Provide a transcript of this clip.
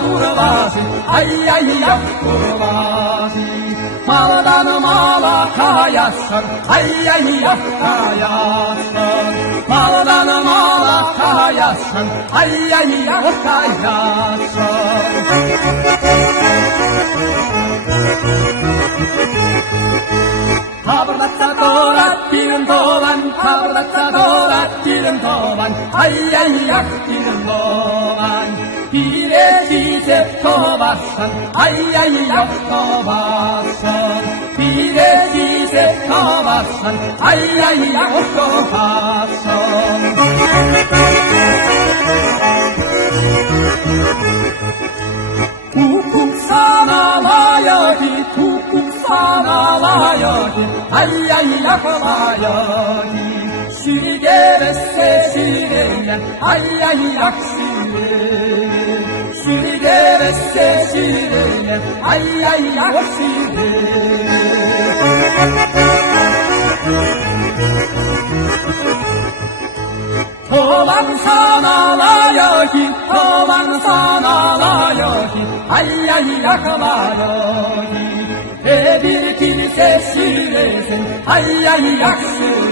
kurbaşı, ay ay ya kurbaşı. Maldan mala kayasın, ay ay ya kayasın. Maldan mala kayasın, ay ay ya kayasın. Kabırdatsa dolar birin dolan, kabırdatsa dolar birin dolan, ay ay yak birin dolan. Bire çiçek tobarsın, ay ay yak tobarsın. Bire çiçek tobarsın, ay ay yak tobarsın. Kukuk sana layaki, kukuk sana layaki, ay ay yaklayaki. Şirgevesse şireyen, ay ay yak şireyen. Şirgevesse şireyen, ay ay yak şireyen. Toban sana layaki, toban sana layaki, ay ay yaklayaki. Bir kimse şiresin, ay ay yak şiresin.